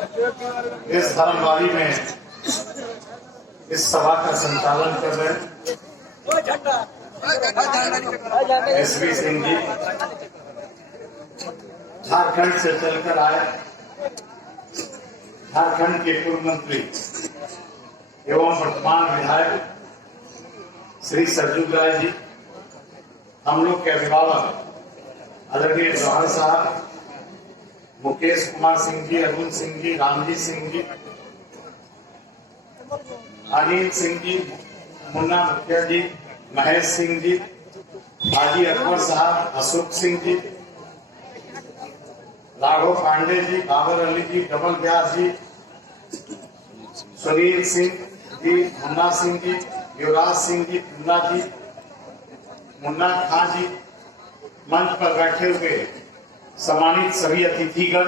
इस धर्मवारी में इस सभा का संचालन कर रहे एसपी सिंह जी, झारखंड से चलकर आए, झारखंड के पूर्व मंत्री एवं वर्तमान विधायक श्री सरजू राय जी, हम लोग के अभिभावक आदरणीय जवाहर साहब, मुकेश कुमार सिंह जी, अरुण सिंह जी, रामजी सिंह जी, अनिल सिंह जी, मुन्ना मुखिया जी, महेश सिंह जी, हाजी अकबर साहब, अशोक सिंह जी, राघव पांडे जी, बाबर अली जी, डबल व्यास जी, सुनील सिंह जी, मुन्ना सिंह जी, युवराज सिंह जी, मुन्ना जी, मुन्ना खां जी, मंच पर बैठे हुए सम्मानित सभी अतिथिगण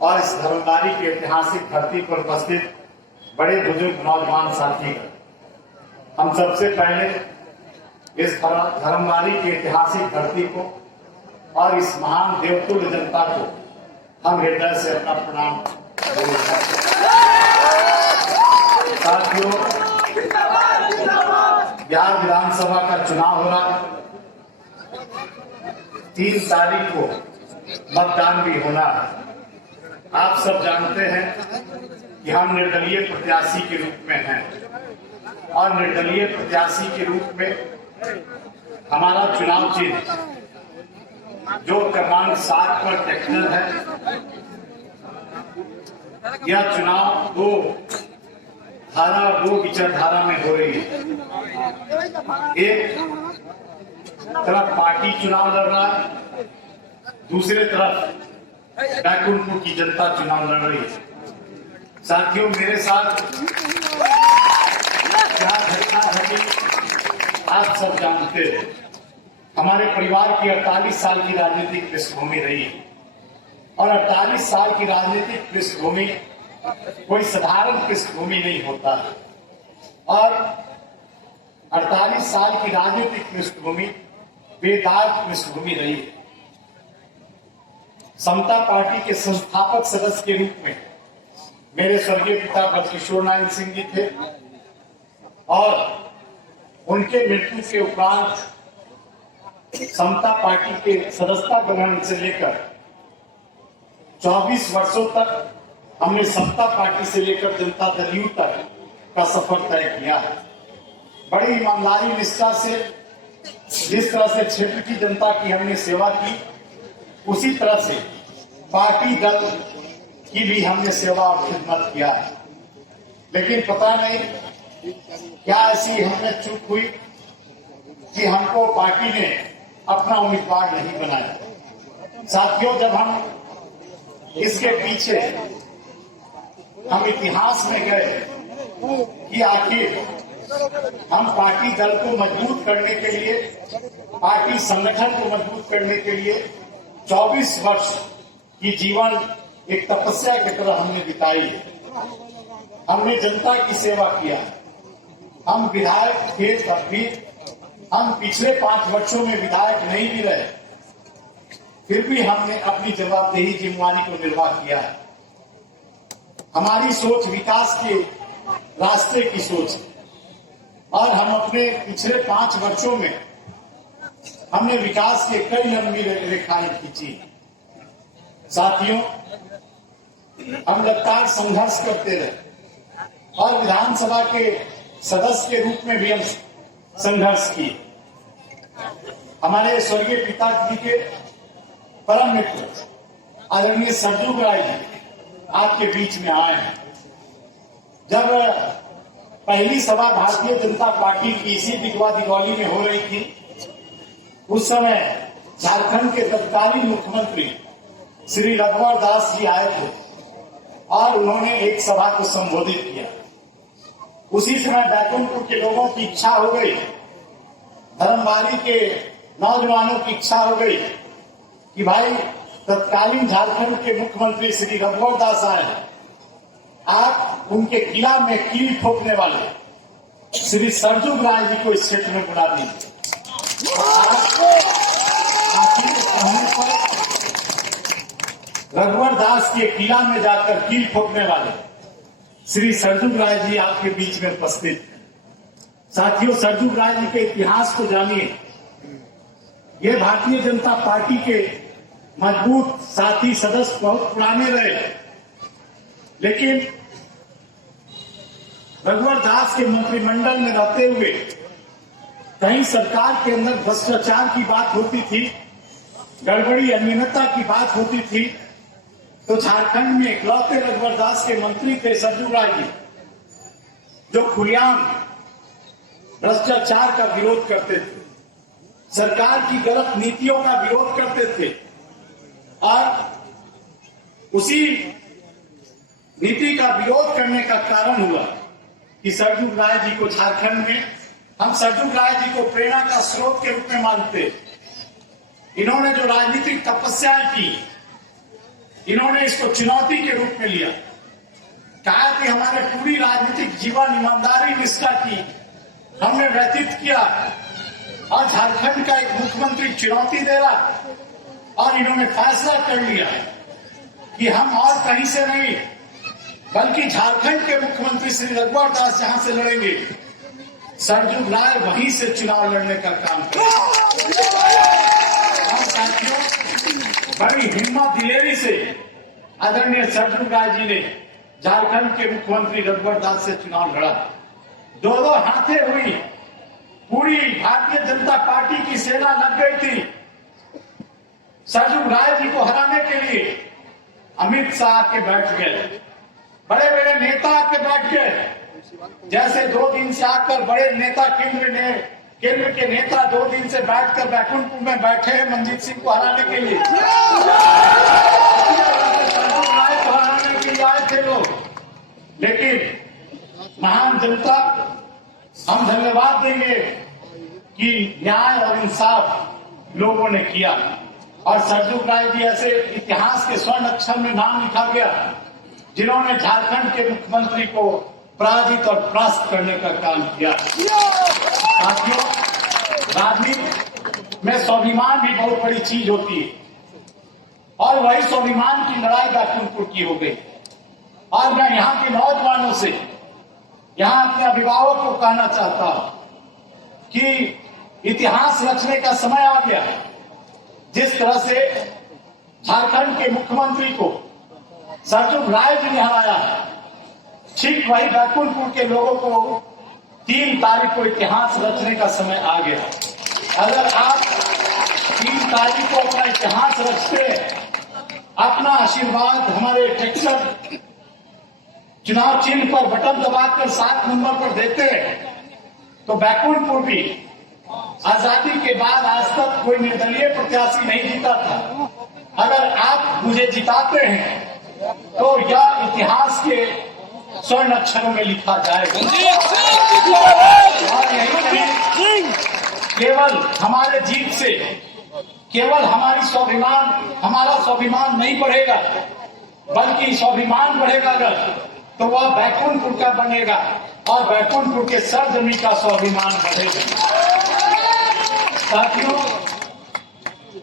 और इस धर्मवारी की ऐतिहासिक धरती पर उपस्थित बड़े बुजुर्ग नौजवान साथीगण, हम सबसे पहले इस धर्मवारी की ऐतिहासिक धरती को और इस महान देवतुल्य जनता को हम हृदय से अपना प्रणाम साथियों, बिहार विधानसभा का चुनाव हो रहा है। 3 तारीख को मतदान भी होना है। आप सब जानते हैं कि हम निर्दलीय प्रत्याशी के रूप में हैं और निर्दलीय प्रत्याशी के रूप में हमारा चुनाव चिन्ह जो क्रमांक 7 पर ट्रैक्टर है। यह चुनाव 2 विचारधारा में हो रही है। एक तरफ पार्टी चुनाव लड़ रहा है, दूसरे तरफ बैकुंठपुर की जनता चुनाव लड़ रही है। साथियों, मेरे साथ क्या घटना घटी आप सब जानते हैं। हमारे परिवार की 48 साल की राजनीतिक पृष्ठभूमि रही है और 48 साल की राजनीतिक पृष्ठभूमि कोई साधारण पृष्ठभूमि नहीं होता है और 48 साल की राजनीतिक पृष्ठभूमि बेदाग पृष्ठभूमि रही है। समता पार्टी के संस्थापक सदस्य के रूप में मेरे स्वर्गीय पिता ब्रजकिशोर नारायण सिंह जी थे और उनके मृत्यु के उपरांत समता पार्टी के सदस्यता ग्रहण से लेकर 24 वर्षों तक हमने समता पार्टी से लेकर जनता दल यू तक का सफर तय किया है। बड़ी ईमानदारी निष्ठा से जिस तरह से क्षेत्र की जनता की हमने सेवा की, उसी तरह से पार्टी दल की भी हमने सेवा और खिदमत किया है। लेकिन पता नहीं क्या ऐसी हमने चूक हुई कि हमको पार्टी ने अपना उम्मीदवार नहीं बनाया। साथियों, जब हम इसके पीछे हम इतिहास में गए कि आखिर हम पार्टी दल को मजबूत करने के लिए, पार्टी संगठन को मजबूत करने के लिए 24 वर्ष की जीवन एक तपस्या की तरह हमने बिताई है। हमने जनता की सेवा किया। हम विधायक थे, तब भी हम पिछले 5 वर्षों में विधायक नहीं भी रहे, फिर भी हमने अपनी जवाबदेही जिम्मेवारी को निर्वाह किया है। हमारी सोच विकास के रास्ते की सोच है और हम अपने पिछले 5 वर्षों में हमने विकास के कई लंबी रेखाएं खींची। साथियों, हम लगातार संघर्ष करते रहे और विधानसभा के सदस्य के रूप में भी हम संघर्ष किए। हमारे स्वर्गीय पिताजी के परम मित्र आदरणीय सरजू राय जी आपके बीच में आए हैं। जब पहली सभा भारतीय जनता पार्टी की इसी दिगवा दिगौली में हो रही थी, उस समय झारखंड के तत्कालीन मुख्यमंत्री श्री रघुवर दास जी आए थे और उन्होंने एक सभा को संबोधित किया। उसी समय बैकुंठपुर के लोगों की इच्छा हो गई, धर्मवारी के नौजवानों की इच्छा हो गई कि भाई तत्कालीन झारखंड के मुख्यमंत्री श्री रघुवर दास आए हैं, आप उनके किला में कील ठोकने वाले श्री सरजू राय जी को इस क्षेत्र में बुला दीजिए। रघुवर दास के किला में जाकर कील ठोकने वाले श्री सरजुग राय जी आपके बीच में उपस्थित हैं। साथियों, सरजुग राय जी के इतिहास को जानिए। ये भारतीय जनता पार्टी के मजबूत साथी सदस्य बहुत पुराने रहे, लेकिन रघुवर दास के मंत्रिमंडल में रहते हुए कहीं सरकार के अंदर भ्रष्टाचार की बात होती थी, गड़बड़ी अनियमितता की बात होती थी, तो झारखंड में इकलौते रघुवर दास के मंत्री थे सरजुग राय जी, जो खुलेआम भ्रष्टाचार का विरोध करते थे, सरकार की गलत नीतियों का विरोध करते थे। और उसी नीति का विरोध करने का कारण हुआ कि सरजुग राय जी को झारखंड में हम सरजुग राय जी को प्रेरणा का स्रोत के रूप में मानते। इन्होंने जो राजनीतिक तपस्याएं की, इन्होंने इसको चुनौती के रूप में लिया, कहा कि हमारे पूरी राजनीतिक जीवन ईमानदारी निष्ठा की हमने व्यतीत किया और झारखंड का एक मुख्यमंत्री चुनौती दे रहा, और इन्होंने फैसला कर लिया कि हम और कहीं से नहीं बल्कि झारखंड के मुख्यमंत्री श्री रघुवर दास जहां से लड़ेंगे, सरजुग राय वहीं से चुनाव लड़ने का काम करेंगे। और साथियों, बड़ी हिम्मत दिलेरी से आदरणीय सरजुग राय जी ने झारखंड के मुख्यमंत्री रघुवर दास से चुनाव लड़ा। दो हाथे हुई, पूरी भारतीय जनता पार्टी की सेना लग गई थी सरजुग राय जी को हराने के लिए। अमित शाह आके बैठ गए, बड़े बड़े नेता आके बैठ गए, जैसे 2 दिन से आकर बड़े नेता केंद्र के नेता 2 दिन से बैठकर बैकुंठपुर में बैठे हैं मंजीत सिंह को हराने के लिए। सरजुग राय को हराने के लिए आए थे लोग, लेकिन महान जनता, हम धन्यवाद देंगे कि न्याय और इंसाफ लोगों ने किया और सरजुग राय जी ऐसे इतिहास के स्वर्ण अक्षर में नाम लिखा गया जिन्होंने झारखंड के मुख्यमंत्री को पराजित और परास्त करने का काम किया। साथियों, राजनीति में स्वाभिमान भी बहुत बड़ी चीज होती है और वही स्वाभिमान की लड़ाई बैकुंठपुर की हो गई। और मैं यहाँ के नौजवानों से, यहाँ अपने अभिभावक को कहना चाहता हूं कि इतिहास रचने का समय आ गया। जिस तरह से झारखंड के मुख्यमंत्री को सरजुग राय जी ने हराया, ठीक वही बैकुंठपुर के लोगों को 3 तारीख को इतिहास रचने का समय आ गया। अगर आप 3 तारीख को अपना इतिहास रचते, अपना आशीर्वाद हमारे ट्रैक्टर चुनाव चिन्ह पर बटन दबाकर 7 नंबर पर देते, तो बैकुंठपुर भी आजादी के बाद आज तक कोई निर्दलीय प्रत्याशी नहीं जीता था। अगर आप मुझे जिताते हैं तो यह इतिहास के स्वर्ण अक्षरों में लिखा जाएगा। और यही नहीं, केवल हमारे जीत से केवल हमारा स्वाभिमान नहीं बढ़ेगा, बल्कि स्वाभिमान बढ़ेगा अगर तो वह बैकुंठपुर का बनेगा और बैकुंठपुर के सरजमी का स्वाभिमान बढ़ेगा। साथियों,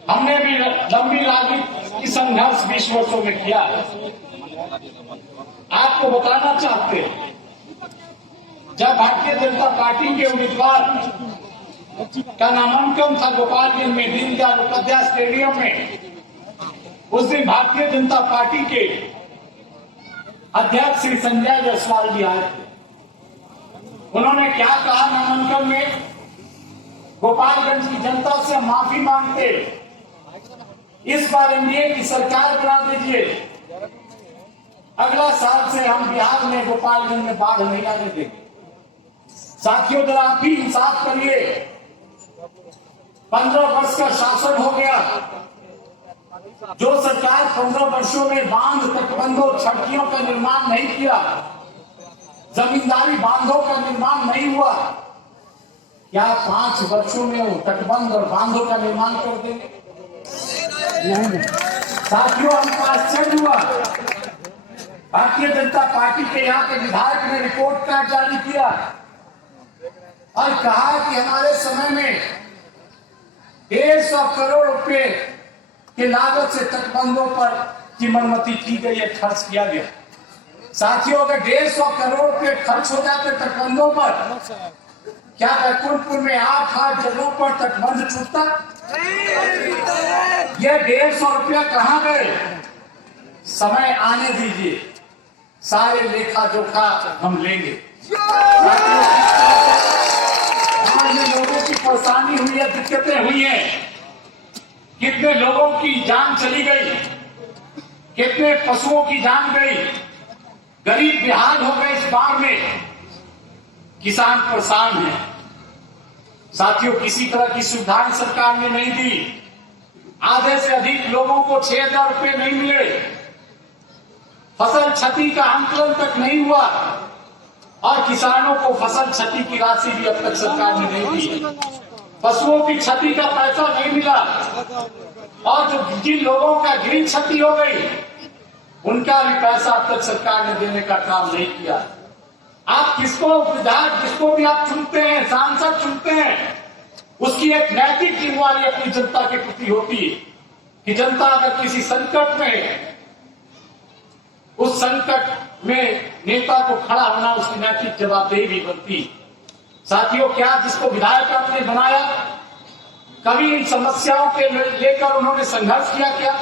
हमने भी लंबी राजनीति संघर्ष 20 वर्षों में किया है। आपको बताना चाहते हैं, जब भारतीय जनता पार्टी के उम्मीदवार का नामांकन था गोपालगंज में दीनदयाल उपाध्याय स्टेडियम में, उस दिन भारतीय जनता पार्टी के अध्यक्ष श्री संजय जायसवाल जी आए थे। उन्होंने क्या कहा नामांकन में? गोपालगंज की जनता से माफी मांगते, इस बार एनडीए की सरकार बना दीजिए, अगला साल से हम बिहार में गोपालगंज में बाढ़ नहीं आने देंगे। साथियों, जरा आप भी इंसाफ करिए। 15 वर्ष का शासन हो गया। जो सरकार 15 वर्षों में बांध, तटबंधों, सड़कियों का निर्माण नहीं किया, जमींदारी बांधों का निर्माण नहीं हुआ, क्या 5 वर्षों में वो तटबंध और बांधों का निर्माण कर देंगे? साथियों, हमको आश्चर्य हुआ। भारतीय जनता पार्टी के यहाँ के विधायक ने रिपोर्ट कार्ड जारी किया और कहा कि हमारे समय में 150 करोड़ रुपए की लागत से तटबंधों पर की मनमति की गई है, खर्च किया गया। साथियों, अगर 150 करोड़ रुपए खर्च हो जाते तटबंधों पर, क्या बैकुंठपुर में 8 जगहों पर तटबंध टूटता? ये 150 रुपया कहाँ गए? समय आने दीजिए, सारे लेखा जोखा हम लेंगे। लोगों की परेशानी हुई है, दिक्कतें हुई हैं, कितने लोगों की जान चली गई, कितने पशुओं की जान गई, गरीब बेहाल हो गए इस बाढ़ में, किसान परेशान हैं। साथियों, किसी तरह की सुविधाएं सरकार ने नहीं दी। आधे से अधिक लोगों को 6,000 रुपए नहीं मिले, फसल क्षति का आंकलन तक नहीं हुआ और किसानों को फसल क्षति की राशि भी अब तक सरकार ने नहीं दी। पशुओं की क्षति का पैसा नहीं मिला और जो जिन लोगों का गृह क्षति हो गई उनका भी पैसा अब तक सरकार ने देने का काम नहीं किया। आप किसको विधायक, जिसको भी आप चुनते हैं, सांसद चुनते हैं, उसकी एक नैतिक जिम्मेवारी अपनी जनता के प्रति होती है कि जनता अगर किसी संकट में है, उस संकट में नेता को खड़ा होना उसकी नैतिक जवाबदेही भी बनती। साथियों, क्या जिसको विधायक आपने बनाया, कभी इन समस्याओं के लेकर उन्होंने संघर्ष किया क्या?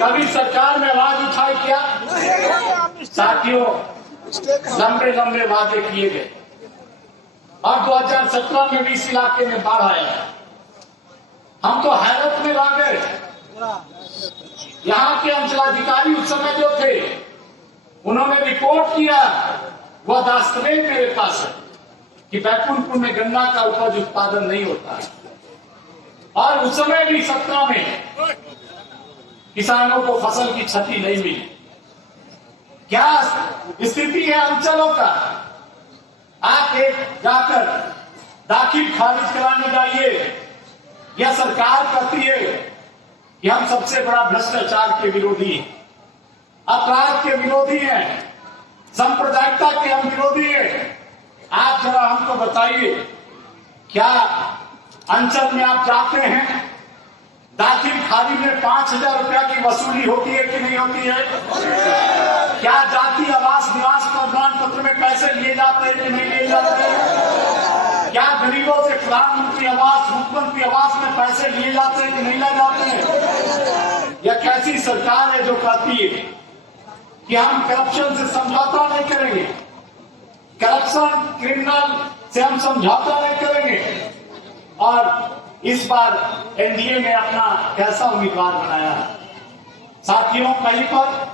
कभी सरकार में आवाज उठाई क्या? साथियों, लंबे लंबे वादे किए गए और 2017 में भी इस इलाके में बाढ़ आया। हम तो हैरत में रह गए। यहाँ के अंचलाधिकारी उस समय जो थे, उन्होंने रिपोर्ट किया, वह दस्तावेज मेरे पास है कि बैकुंठपुर में गन्ना का उपज उत्पादन नहीं होता है और उस समय भी 17 में किसानों को फसल की क्षति नहीं मिली। क्या स्थिति है अंचलों का? आप एक जाकर दाखिल खारिज कराने जाइए, यह सरकार कहती है कि हम सबसे बड़ा भ्रष्टाचार के विरोधी हैं, अपराध के विरोधी हैं, सांप्रदायिकता के हम विरोधी हैं। आप जरा हमको बताइए, क्या अंचल में आप जाते हैं, दाखिल खारिज में 5,000 रुपया की वसूली होती है कि नहीं होती है? क्या जाति आवास निवास प्रमाण पत्र में पैसे लिए जाते हैं कि नहीं लिए जाते हैं? क्या गरीबों से प्रधानमंत्री आवास, मुख्यमंत्री आवास में पैसे लिए जाते हैं कि नहीं लिए जाते हैं? यह कैसी सरकार है जो कहती है कि हम करप्शन से समझौता नहीं करेंगे, करप्शन क्रिमिनल से हम समझौता नहीं करेंगे। और इस बार एनडीए ने अपना कैसा उम्मीदवार बनाया है? साथियों, कहीं पर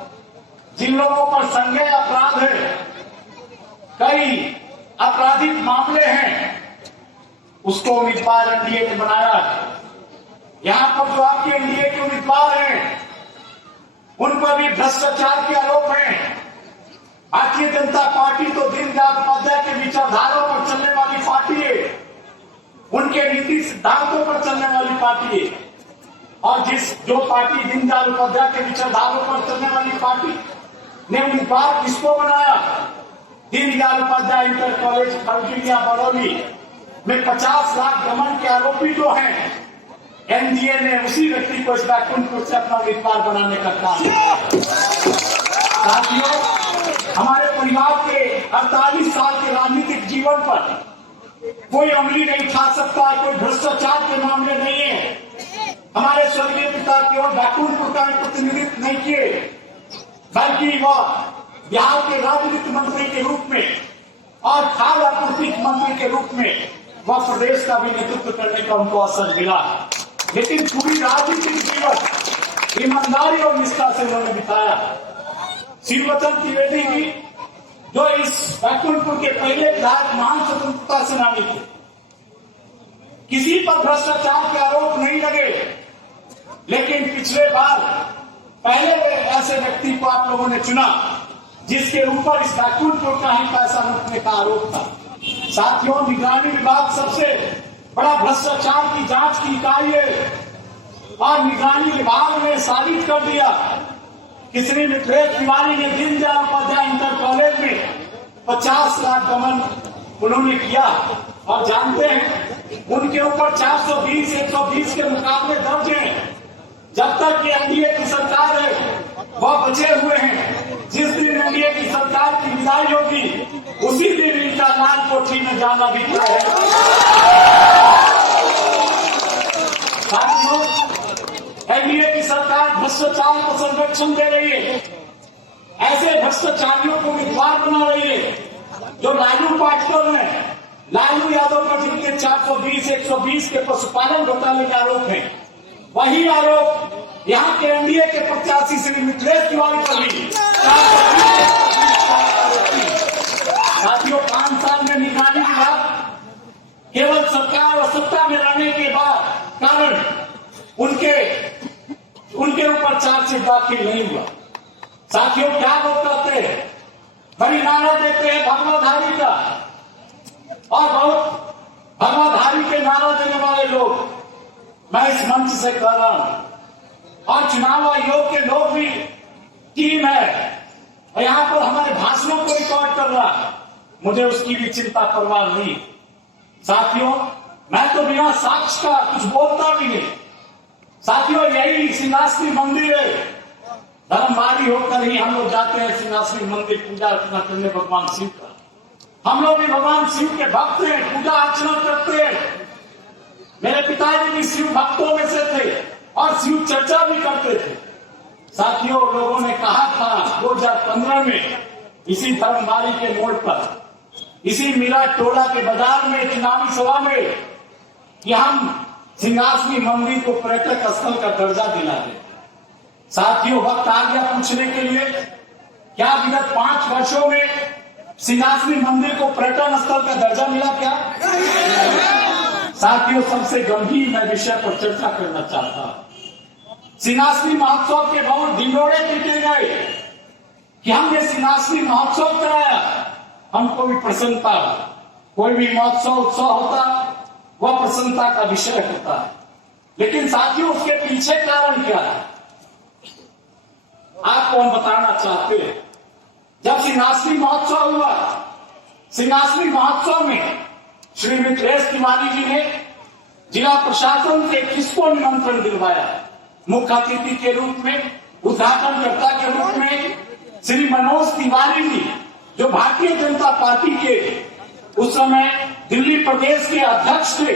जिन लोगों पर संज्ञेय अपराध है, कई आपराधिक मामले हैं, उसको उम्मीदवार एनडीए ने बनाया है। यहां पर जो आपके एनडीए के उम्मीदवार हैं, उन पर भी भ्रष्टाचार के आरोप हैं। भारतीय जनता पार्टी तो दीनदयाल उपाध्याय के विचारधाराओं पर चलने वाली पार्टी है, उनके नीति सिद्धांतों पर चलने वाली पार्टी है। और जो पार्टी दीनदयाल उपाध्याय के विचारधाराओं पर चलने वाली पार्टी ने उम्मीदवार किसको बनाया? दीनदयाल उपाध्याय इंटर कॉलेज खरगोन बरौली में 50 लाख गमन के आरोपी जो हैं, एनडीए ने उसी व्यक्ति को इस बैकुंठपुर से अपना उम्मीदवार बनाने का काम किया। साथियों, हमारे परिवार के 48 साल के राजनीतिक जीवन पर कोई उंगली नहीं उठा सकता, कोई भ्रष्टाचार के मामले नहीं है। हमारे स्वर्गीय पिता केवल बैकुंठपुर का प्रतिनिधित्व नहीं किए, बल्कि वह बिहार के राज्य वित्त मंत्री के रूप में और खाद्य आपूर्ति मंत्री के रूप में वह प्रदेश का भी नेतृत्व करने का उनको अवसर मिला। लेकिन पूरी राजनीतिक जीवन ईमानदारी और निष्ठा से उन्होंने बिताया। श्रीवचन त्रिवेदी जी, जो इस बैकुंठपुर के पहले विधायक, महान स्वतंत्रता सेनानी थे, किसी पर भ्रष्टाचार के आरोप नहीं लगे। लेकिन पिछले बार पहले ऐसे व्यक्ति को आप लोगों ने चुना जिसके ऊपर इस बैकुंठपुर का ही पैसा लूटने का आरोप था। साथियों, निगरानी विभाग सबसे बड़ा भ्रष्टाचार की जांच की इकाई है और निगरानी विभाग ने साबित कर दिया कि श्री मिथिलेश तिवारी ने दीनदयाल उपाध्याय इंटर कॉलेज में 50 लाख गमन उन्होंने किया। और जानते हैं, उनके ऊपर 420, 120 के मुकाबले दर्ज हैं। जब तक ये एनडीए की सरकार है, वह बचे हुए हैं। जिस दिन एनडीए की सरकार की विदाई होगी उसी दिन इनका लाल कोठी में जाना भी तय है। साथियों, एनडीए की सरकार भ्रष्टाचार को संरक्षण दे रही है। ऐसे भ्रष्टाचारियों को उम्मीदवार बना रही है जो लालू पाटकर हैं। लालू यादव पर जिनके 420, 120 के पशुपालन घोटाले के आरोप हैं, वही आरोप यहाँ के एनडीए के प्रत्याशी श्री मिथिलेश तिवारी पर भी। साथियों, 5 साल में निगरानी विभाग केवल सरकार और सत्ता में रहने के बाद कारण उनके ऊपर चार्जशीट दाखिल नहीं हुआ। साथियों, क्या लोग करते हैं, बड़ी नारा देते हैं भगवाधारी का, और बहुत भगवाधारी के नारा देने वाले लोग मैं इस मंच से कह रहा हूं, और चुनाव आयोग के लोग भी टीम है और यहां पर हमारे भाषणों को रिकॉर्ड कर रहा, मुझे उसकी भी चिंता परवाह नहीं। साथियों, मैं तो बिना साक्ष्य का कुछ बोलता भी नहीं। साथियों, यही सिंहासनी मंदिर है। धर्मवादी होकर ही हम लोग जाते हैं सिंहासनी मंदिर पूजा अर्चना करने भगवान शिव का। हम लोग भी भगवान शिव के भक्त हैं, पूजा अर्चना करते हैं। मेरे पिताजी भी शिव भक्तों में से थे और शिव चर्चा भी करते थे। साथियों, लोगों ने कहा था 2015 में इसी धर्मवादी के मोड़ पर, इसी मीरा टोला के बाजार में चुनावी सभा में, कि हम सिंहासनी मंदिर को पर्यटक स्थल का दर्जा दिला दें। साथियों, वक्त आ गया पूछने के लिए, क्या विगत 5 वर्षों में सिंहासनी मंदिर को पर्यटन स्थल का दर्जा मिला क्या? साथियों, सबसे गंभीर मैं विषय पर चर्चा करना चाहता हूं। सिंहासनी महोत्सव के बहुत ढिंडोरे पीटे गए कि हमने सिंहासनी महोत्सव कराया, हमको भी प्रसन्नता। कोई भी महोत्सव उत्सव होता वह प्रसन्नता का विषय होता है, लेकिन साथियों उसके पीछे कारण क्या है आपको हम बताना चाहते हैं। जब सिंहासनी महोत्सव हुआ, सिंहासनी महोत्सव में श्री मिथिलेश तिवारी जी ने जिला प्रशासन से किसको निमंत्रण दिलवाया? मुख्य अतिथि के रूप में, उद्घाटनकर्ता के रूप में श्री मनोज तिवारी जी, जो भारतीय जनता पार्टी के उस समय दिल्ली प्रदेश के अध्यक्ष थे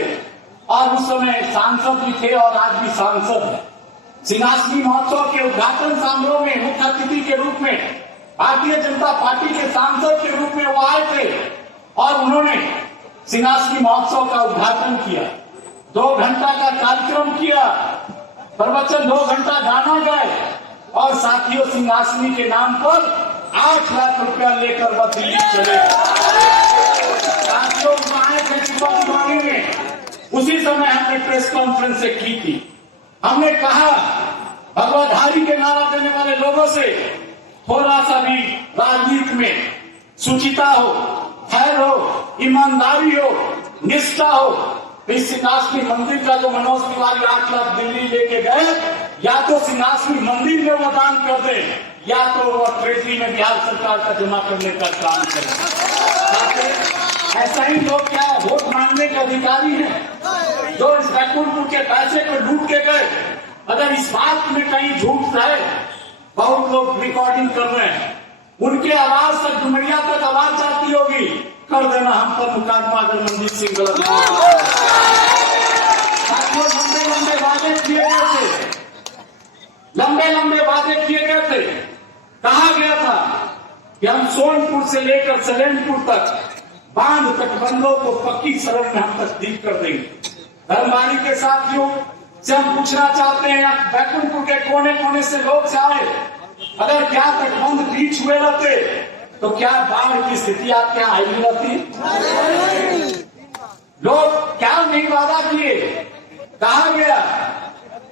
और उस समय सांसद भी थे और आज भी सांसद है। सिंहासनी महोत्सव के उद्घाटन समारोह में मुख्य अतिथि के रूप में भारतीय जनता पार्टी के सांसद के रूप में वो आए थे और उन्होंने सिंहासनी महोत्सव का उद्घाटन किया। 2 घंटा का कार्यक्रम किया, प्रवचन 2 घंटा गाना गाए और साथियों सिंहासनी के नाम पर 8 लाख रुपया लेकर वह दिल्ली चले। साथियों आए थे दिवाली में, उसी समय हमने प्रेस कॉन्फ्रेंस की थी। हमने कहा भगवाधारी के नारा देने वाले लोगों से थोड़ा सा भी राजनीति में शुचिता हो, खैर हो, ईमानदारी हो, निष्ठा हो। इस सिंहासनी मंदिर का जो मनोज तिवारी 8 लाख दिल्ली लेके गए, या तो सिंहासनी मंदिर में वो दान कर दे या तो वो ट्रेजरी में बिहार सरकार का जमा करने का काम करे। ऐसा ही लोग क्या वोट मांगने के अधिकारी हैं जो इस बैकुंठपुर के पैसे को लूट के गए? अगर इस बात में कहीं झूठ है, बहुत लोग रिकॉर्डिंग कर रहे हैं, उनके आवाज तक डुमरिया तक आवाज जाती होगी, कर देना हम पर मुकदमा अगर मनजीत सिंह गलत लंबे लंबे वादे किए गए थे, लंबे लंबे वादे किए गए थे। कहा गया था कि हम सोनपुर से लेकर सलेमपुर तक बांध तटबंधों को पक्की सड़क में हम तस्दीक कर देंगे। धर्मवादी के साथियों से हम पूछना चाहते हैं, बैकुंठपुर के कोने कोने से लोग से आए, अगर क्या तटबंध बीच हुए रहते तो क्या बाढ़ की स्थिति आपके यहाँ आई रहती? लोग क्या नहीं वादा किए? कहा गया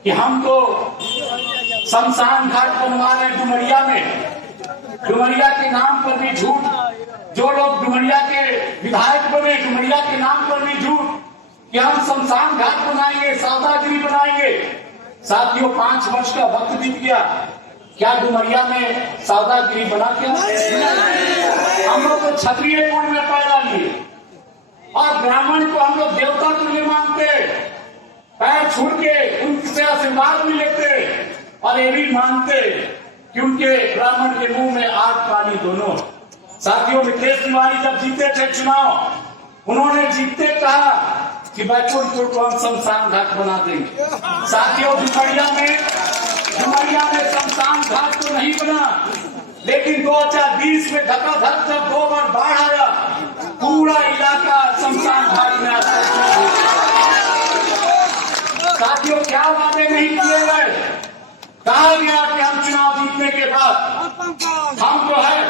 कि हम तो शमशान घाट बनवा रहे डुमरिया में, डुमरिया के नाम पर भी झूठ। जो लोग डुमरिया के विधायक बने, डुमरिया के नाम पर भी झूठ कि हम शमशान घाट बनाएंगे, सौदागिरी बनाएंगे। साथियों 5 वर्ष का वक्त बीत गया, क्या डुमरिया में सौदागिरी बना क्या? हम लोग तो क्षत्रिय कुल में पैदा लिए और ब्राह्मण को हम लोग देवता तुल्य मानते, पैर छू के उनसे आशीर्वाद भी लेते और ये भी मानते कि उनके ब्राह्मण के मुंह में आग पानी दोनों। साथियों, मुकेश तिवारी जब जीते थे चुनाव, उन्होंने जीतते कहा कि बैकुंठपुर को हम शमशान घाट बना देंगे। साथियों, डुमरिया में शमशान घाट तो नहीं बना, लेकिन 2020 में धक्का-धक जब 2 बार बाढ़ आया, पूरा इलाका शमशान घाट में साथियों, क्या वादे नहीं किए गए। कहा गया कि हम चुनाव जीतने के बाद हम जो है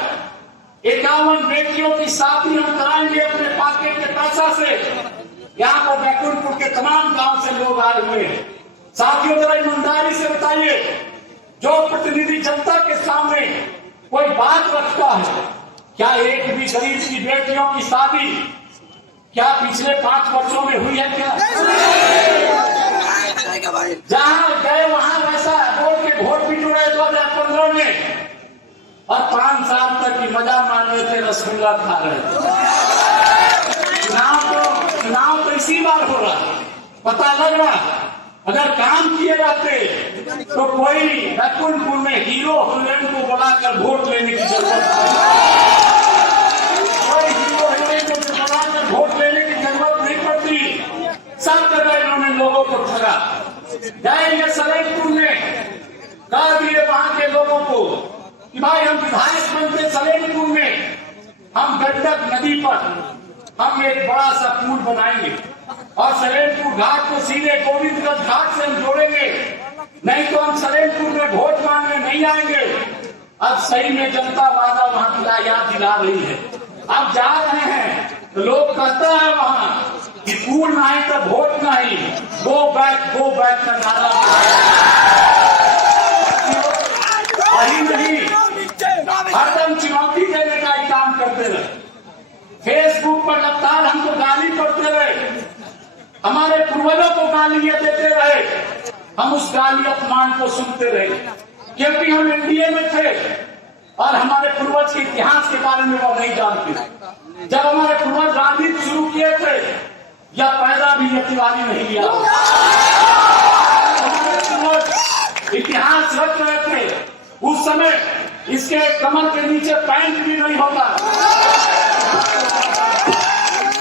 51 बेटियों की शादी हम कराएंगे अपने पार्टी के पैसा से। यहाँ पर बैकुंठपुर के तमाम गांव से लोग आए हुए हैं। साथियों, जरा ईमानदारी से बताइए, जो प्रतिनिधि जनता के सामने कोई बात रखता है, क्या एक भी गरीब की बेटियों की शादी क्या पिछले 5 वर्षों में हुई है? क्या जहां गए वहां वैसा बोल के वोट भी जुड़े 2015 में, और 5 साल तक की मजा मान रहे थे, रसगुल्ला खा रहे थे। चुनाव तो इसी बार हो रहा, पता लग रहा। अगर काम किए जाते तो कोई बैकुंठपुर में हीरो हीरोइन को बुलाकर वोट लेने की जरूरत नहीं, कोई हीरो हीरोइन को बुलाकर वोट लेने की जरूरत नहीं पड़ती। सब जगह इन्होंने लोगों को ठगा। जाएंगे सलेमपुर में, कह दिए वहां के लोगों को कि भाई हम विधायक बनते सलेमपुर में, हम गंडक नदी पर हम एक बड़ा सा पुल बनाएंगे और सलेमपुर घाट को सीधे गोविंदगंज घाट से हम जोड़ेंगे, नहीं तो हम सलेमपुर में वोट मांगने नहीं आएंगे। अब सही में जनता वादा वहां याद दिला रही है। अब जा रहे हैं तो लोग कहता है वहां कि पुल नहीं तो वोट नहीं, गो बैक का नारा। वही नहीं, हरदम चुनौती देने का ही काम करते रहे। फेसबुक पर लगातार हमको गाली पड़ते रहे, हमारे पूर्वजों को गाली देते रहे, हम उस गाली अपमान को सुनते रहे, क्योंकि हम एनडीए में थे और हमारे पूर्वज के इतिहास के बारे में वो नहीं जानते। जब हमारे पूर्वज राजनीति शुरू किए थे, या पैदा भी ये तिवारी नहीं लिया, हमारे पूर्वज इतिहास रख रहे थे। उस समय इसके कमर के नीचे पैंट भी नहीं होता।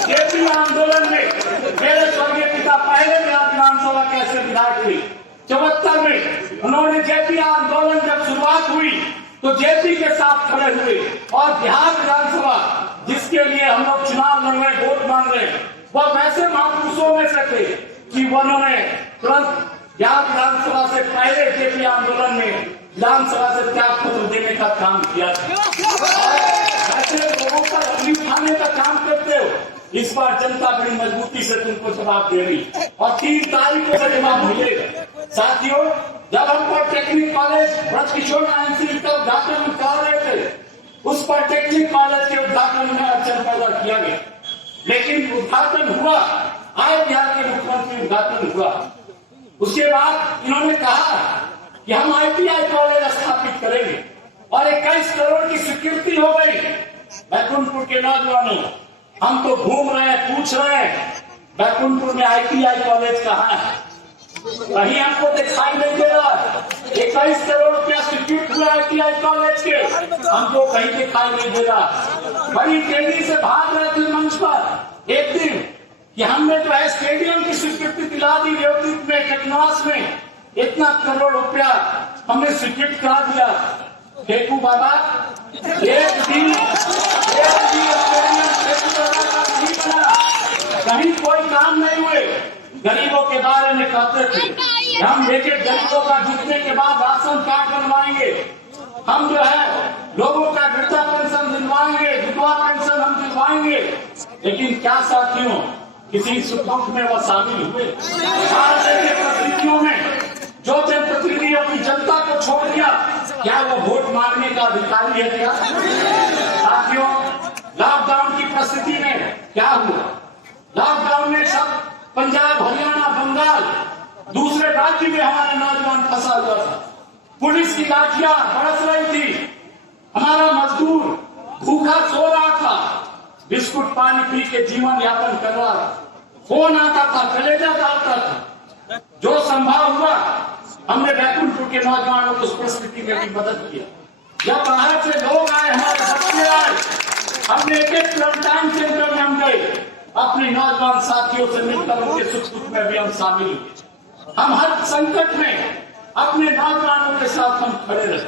जेपी आंदोलन में मेरे स्वर्गीय पिता पहले बिहार विधानसभा कैसे विधायक थे, 74 में उन्होंने जेपी आंदोलन जब शुरुआत हुई तो जेपी के साथ खड़े हुए, और बिहार विधानसभा जिसके लिए हम लोग चुनाव लड़ रहे, वोट मांग रहे, वह वैसे महापुरुषों में से थे कि उन्होंने तुरंत बिहार विधानसभा से पहले जेपी आंदोलन में विधानसभा से त्याग पत्र देने का काम किया। ऐसे लोगों का अपनी उठाने का काम करते हो। इस बार जनता बड़ी मजबूती से तुमको जवाब दे रही, और 3 तारीख को जवाब मिलेगा। साथियों, जब हम पॉलिटेक्निक कॉलेज ब्रजकिशोर नारायण सिंह का उद्घाटन कर रहे थे, उस पॉलिटेक्निक कॉलेज के उद्घाटन में अड़चन पैदा किया गया, लेकिन उद्घाटन हुआ, आए बिहार के मुख्यमंत्री उद्घाटन हुआ। उसके बाद इन्होंने कहा कि हम ITI कॉलेज स्थापित करेंगे, और 21 करोड़ की स्वीकृति हो गई। बैकुंठपुर के नौजवानों, हम तो घूम रहे हैं, पूछ रहे हैं बैकुंठपुर में ITI कॉलेज कहाँ है? कहीं हमको दिखाई नहीं दे रहा। 21 करोड़ रुपया स्वीकृत हुआ ITI कॉलेज के, हमको कहीं दिखाई नहीं दे रहा। बड़ी तेजी से भाग रहे थे मंच पर एक दिन कि हमने जो है स्टेडियम की स्वीकृति दिला दी, रेवती में, टेक्नॉस में इतना करोड़ रुपया हमने स्वीकृत करा दिया। फेकू बाबा, एक दिन कहीं कोई काम नहीं हुए। गरीबों के बारे में कहते थे हम एक गरीबों का जीतने के बाद राशन कार्ड बनवाएंगे, हम जो है लोगों का वृद्धा पेंशन दिलवाएंगे, विधवा पेंशन हम दिलवाएंगे। लेकिन क्या साथियों, किसी सुख में वह शामिल हुए? परिस्थितियों में जो जनप्रतिनिधि अपनी जनता को छोड़ दिया, क्या वो वोट मांगने का अधिकारी है? क्या साथियों, लॉकडाउन की परिस्थिति में क्या हुआ? लॉकडाउन में सब पंजाब, हरियाणा, बंगाल, दूसरे राज्य में हमारे नौजवान फंसा हुआ था। पुलिस की लाठियां बरस रही थी, हमारा मजदूर भूखा सो रहा था, बिस्कुट पानी पी के जीवन यापन कर रहा था। फोन आता था, कलेजा डालता था। जो संभव हुआ हमने बैकुंठपुर के नौजवानों को उस परिस्थिति में भी मदद किया। जब बाहर से लोग आए, हमारे बच्चे आए, हमने एक एक क्वारंटाइन सेंटर में हम गए, अपने नौजवान साथियों से मिलकर उनके सुख दुख में भी हम शामिल हुए। हम हर संकट में अपने नौजवानों के साथ हम खड़े रहे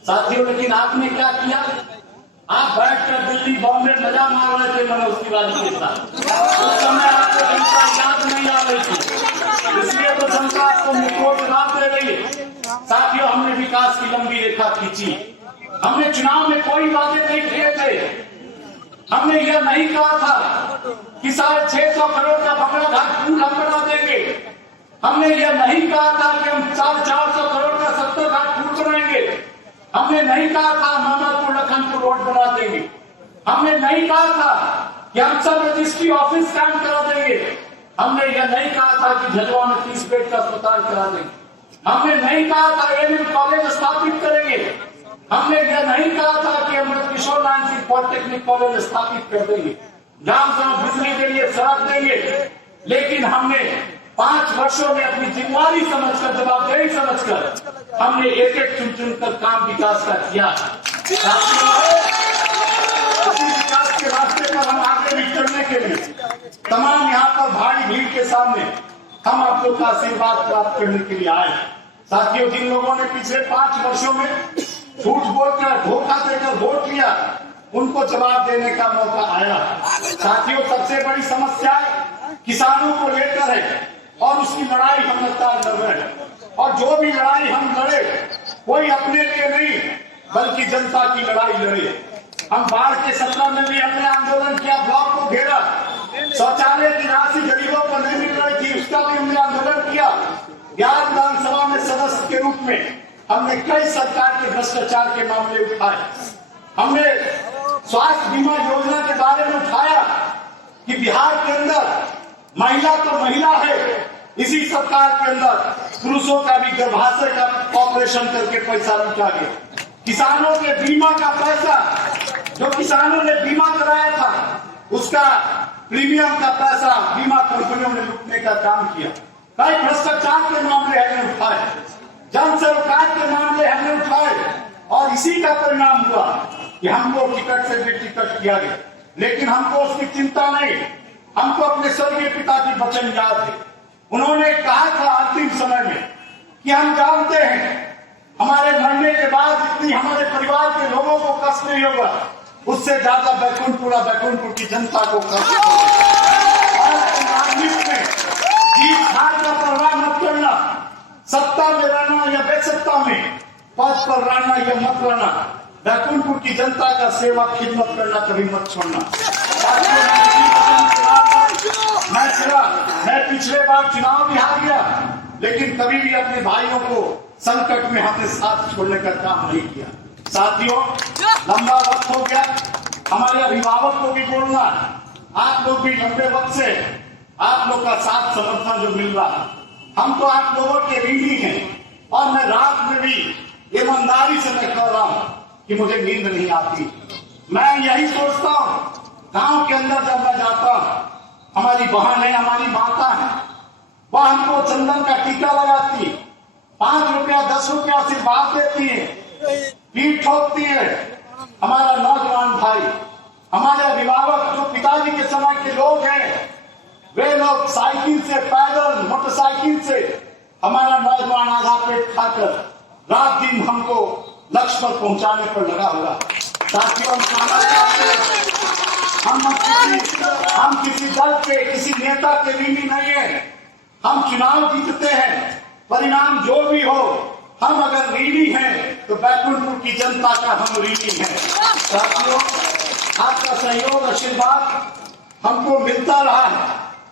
साथियों। लेकिन आपने क्या किया? आप बैठकर दिल्ली बॉम्बे मजा मार रहे थे मनोज तिवारी के साथ। उस समय आपको जनता याद नहीं आ रही थी, इसलिए तो जनता आपको मुखों जवाब दे रही है। साथियों, हमने विकास की लंबी रेखा खींची। हमने चुनाव में कोई वादे नहीं किए थे। हमने यह नहीं कहा था कि 650 करोड़ का बंगला घाट पुल हम बना देंगे। हमने यह नहीं कहा था कि हम 450 करोड़ का 70 घाट पुल बनाएंगे। हमने नहीं कहा था मामापुर लखनपुर रोड बना देंगे। हमने नहीं कहा था कि हम सब रजिस्ट्री ऑफिस काम करा देंगे। हमने यह नहीं कहा था कि झलवा में 30 बेड का अस्पताल करा देंगे। हमने नहीं कहा था एमएम कॉलेज स्थापित करेंगे। हमने यह नहीं कहा था कि हम किशोर लाल सिंह पॉलिटेक्निक कॉलेज स्थापित कर देंगे, गांव गांव बिजली के लिए सड़क देंगे। लेकिन हमने 5 वर्षों में अपनी जिम्मेदारी समझकर, जवाबदेही समझकर हमने एक एक चुन चुन कर काम विकास का किया। विकास के रास्ते पर हम आगे भी चलने के लिए तमाम यहाँ पर भारी भीड़ के सामने हम आप लोग का आशीर्वाद प्राप्त करने के लिए आए। साथियों, जिन लोगों ने पिछले 5 वर्षों में झूठ बोलकर, धोखा देकर वोट लिया, उनको जवाब देने का मौका आया। साथियों, सबसे बड़ी समस्या किसानों को लेकर है और उसकी लड़ाई हम लगातार लड़ रहे हैं। और जो भी लड़ाई हम लड़े, कोई अपने लिए नहीं बल्कि जनता की लड़ाई लड़े। हम बाढ़ के 17 में भी हमने आंदोलन किया, ब्लॉक को घेरा। शौचालय की राशि गरीबों को नहीं मिल रही थी, उसका भी हमने आंदोलन किया। बिहार विधानसभा में सदस्य के रूप में हमने कई सरकार के भ्रष्टाचार के मामले उठाए। हमने स्वास्थ्य बीमा योजना के बारे में उठाया कि बिहार के अंदर महिला तो महिला है, इसी सरकार के अंदर पुरुषों का भी गर्भाशय का ऑपरेशन करके पैसा लुटा गया। किसानों के बीमा का पैसा, जो किसानों ने बीमा कराया था, उसका प्रीमियम का पैसा बीमा कंपनियों ने लूटने का काम किया। कई भ्रष्टाचार के मामले हमने उठाए, जन सरोकार के मामले हमने उठाए और इसी का परिणाम हुआ कि हमको टिकट से भी टिकट किया गया। लेकिन हमको उसकी चिंता नहीं, हमको अपने स्वर्गीय पिता की वचन याद है। उन्होंने कहा था अंतिम समय में कि हम जानते हैं हमारे मरने के बाद जितनी हमारे परिवार के लोगों को कष्ट नहीं होगा, उससे ज्यादा बैकुंठपुर की जनता को कष्ट होगा। राजनीति में जीत हार का परवाह मत करना, सत्ता में रहना या बेसत्ता में, पद पर रहना या मत रहना, बैकुंठपुर की जनता का सेवा खिदमत करना कभी मत छोड़ना। मैं पिछले बार चुनाव भी हार गया, लेकिन कभी भी अपने भाइयों को संकट में हमने साथ छोड़ने का काम नहीं किया। साथियों, लंबा वक्त हो गया, हमारे अभिभावक को भी बोलना, आप लोग भी लंबे वक्त से आप लोग का साथ समर्थन जो मिल रहा, हम तो आप लोगों के ऋणी हैं। और मैं रात में भी ईमानदारी से मैं कह रहा हूं कि मुझे नींद नहीं आती। मैं यही सोचता हूं, गांव के अंदर जब मैं जाता हूं, हमारी बहन है, हमारी माता है, वह हमको चंदन का टीका लगाती है, 5 रुपया 10 रुपया आशीर्वाद देती है, पीठ ठोकती है। हमारा नौजवान भाई, हमारे अभिभावक जो पिताजी के समय के लोग हैं, वे लोग साइकिल से, पैदल, मोटरसाइकिल से हमारा नौजवान आधा पेट खाकर रात दिन हमको लक्ष्य पर पहुंचाने पर लगा हुआ। साथियों, हम किसी दल के, किसी नेता के ऋणी नहीं है। हम चुनाव जीतते हैं, परिणाम जो भी हो, हम अगर ऋणी हैं तो बैकुंठपुर की जनता का हम ऋणी हैं। साथियों, आपका सहयोग, आशीर्वाद हमको मिलता रहा है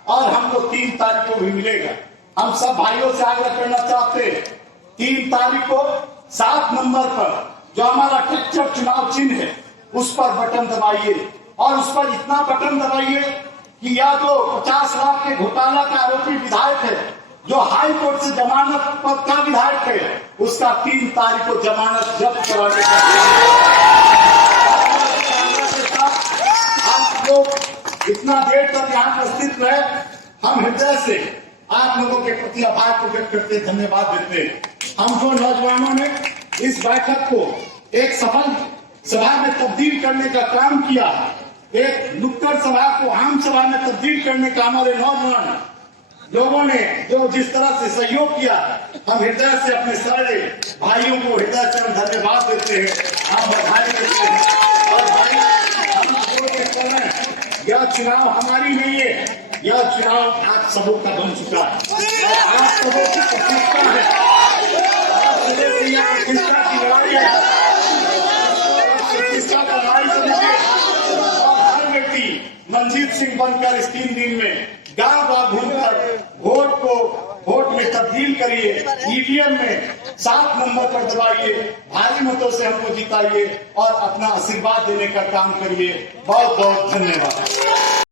और हमको 3 तारीख को भी मिलेगा। हम सब भाइयों से आग्रह करना चाहते हैं, 3 तारीख को 7 नंबर पर जो हमारा ट्रैक्टर चुनाव चिन्ह है, उस पर बटन दबाइए और उस पर इतना बटन दबाइए कि या तो 50 लाख के घोटाला का आरोपी विधायक है, जो हाई कोर्ट से जमानत पर का विधायक है, उसका 3 तारीख को जमानत जब्त कराने का। आप लोग इतना देर तक यहाँ उपस्थित रहे, हम हृदय से आप लोगों के प्रति आभार को व्यक्त करते, धन्यवाद देते हैं। हम जो नौजवानों ने इस बैठक को एक सफल सभा में तब्दील करने का काम किया, एक नुक्कड़ सभा को आम सभा में तब्दील करने का हमारे नौजवान लोगों ने जो जिस तरह से सहयोग किया, हम हृदय से अपने सारे भाइयों को हृदय से हम धन्यवाद देते हैं, हम बधाई देते हैं। और भाई हम बोल के चल रहे हैं, यह चुनाव हमारी नहीं है, यह चुनाव आप सबों का बन चुका है। आप सबों की प्रतिष्ठा है, आप सबों की यह प्रतिष्ठा की लड़ाई है, प्रतिष्ठा का लड़ाई समझिए। और हर व्यक्ति मनजीत सिंह बनकर इस 3 दिन में गांव गांव घूमकर वोट में तब्दील करिए, ईवीएम में 7 नंबर पर दबाइए, भारी मतों से हमको जिताइए और अपना आशीर्वाद देने का काम करिए। बहुत बहुत धन्यवाद।